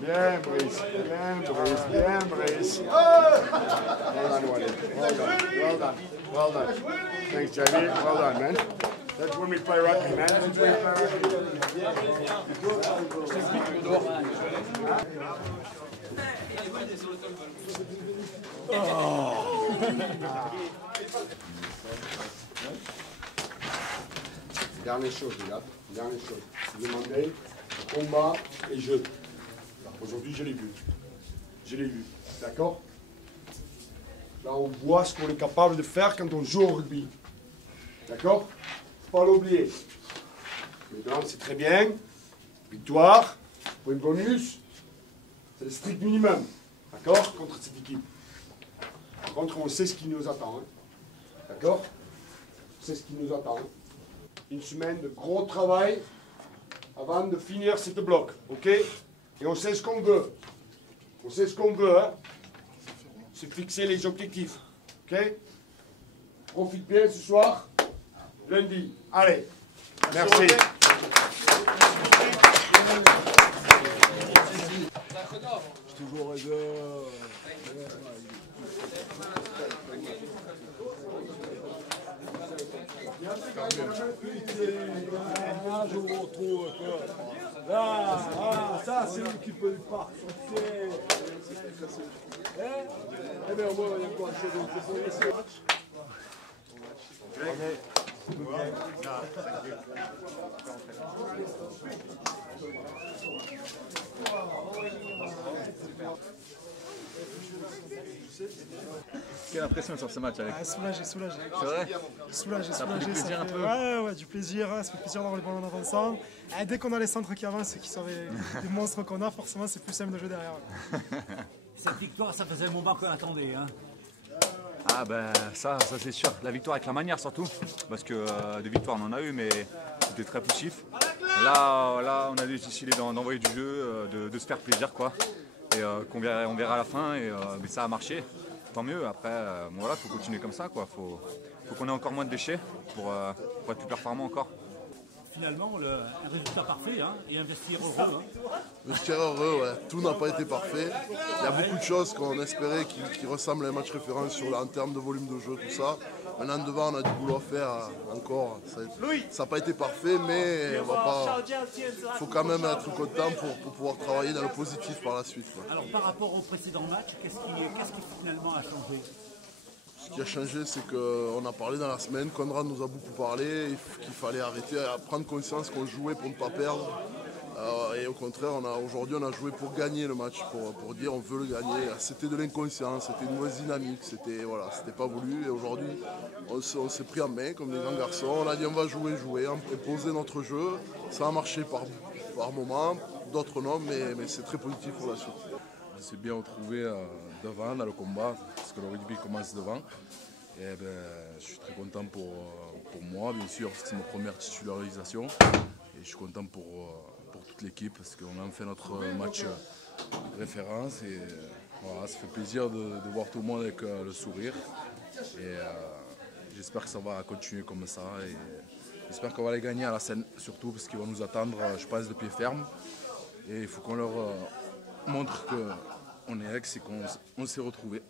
Bien, Brice. Bien, Brice. Well done, Wally. Well done. Thanks, Jamie. Well done, man. That's when we play rugby, man. That's when we play Dernière chose, les gars. Dernière chose. Je demandais combat et jeu. Aujourd'hui, je l'ai vu. Je l'ai vu. D'accord? Là, on voit ce qu'on est capable de faire quand on joue au rugby. D'accord? Faut pas l'oublier. Maintenant, c'est très bien. Victoire, point bonus, c'est le strict minimum. D'accord? Contre cette équipe. Par contre, on sait ce qui nous attend. Hein. D'accord? On sait ce qui nous attend. Une semaine de gros travail avant de finir cette bloc. Ok? Et on sait ce qu'on veut. On sait ce qu'on veut. Hein? C'est fixer les objectifs. Ok? Profite bien ce soir. Lundi. Allez. Merci. Je toujours je vous retrouve. Là, ça c'est lui qui peut le parc. Eh bien, moi, il y a encore une chose de pour laisser. Quelle impression sur ce match, Alex? Soulagé. C'est vrai? Soulagé. Ça fait du plaisir un peu? Ouais, du plaisir. Ça fait plaisir d'avoir les ballons en avançant. Et dès qu'on a les centres qui avancent et qui sont des monstres qu'on a, forcément, c'est plus simple de jouer derrière. Cette victoire, ça faisait le moment qu'on attendait. Hein. Ah ben ça c'est sûr. La victoire avec la manière surtout. Parce que des victoires on en a eu, mais c'était très poussif. Là on a décidé d'envoyer du jeu, de se faire plaisir quoi. Et on verra à la fin. Mais ça a marché. Tant mieux. Après, bon, voilà, faut continuer comme ça quoi. Faut qu'on ait encore moins de déchets pour être plus performant encore. Finalement, un résultat parfait hein, et un vestiaire heureux. Hein. Vestiaire heureux, ouais. Tout n'a pas été parfait. Il y a beaucoup de choses qu'on espérait qui ressemblent à un match référence en termes de volume de jeu, tout ça. Maintenant devant, on a du boulot à faire encore. Ça n'a pas été parfait, mais il faut quand même être content pour pouvoir travailler dans le positif par la suite. Quoi. Alors par rapport au précédent match, qu'est-ce qui finalement a changé? Ce qui a changé, c'est qu'on a parlé dans la semaine, Conrad nous a beaucoup parlé, qu'il fallait arrêter, prendre conscience qu'on jouait pour ne pas perdre. Et au contraire, aujourd'hui, on a joué pour gagner le match, pour dire on veut le gagner. C'était de l'inconscience, c'était une mauvaise dynamique, c'était pas voulu. Et aujourd'hui, on s'est pris en main comme des grands garçons. On a dit on va jouer, imposer notre jeu. Ça a marché par moments, d'autres non, mais c'est très positif pour la suite. On s'est bien retrouvé devant dans le combat, parce que le rugby commence devant. Et je suis très content pour moi, bien sûr, parce que c'est ma première titularisation. Et je suis content pour toute l'équipe, parce qu'on a fait notre match référence. Et voilà, ça fait plaisir de voir tout le monde avec le sourire. Et j'espère que ça va continuer comme ça. Et j'espère qu'on va les gagner à la scène, surtout parce qu'ils vont nous attendre, je pense, de pied ferme. Et il faut qu'on leur montre qu'on est ex et qu'on s'est retrouvés.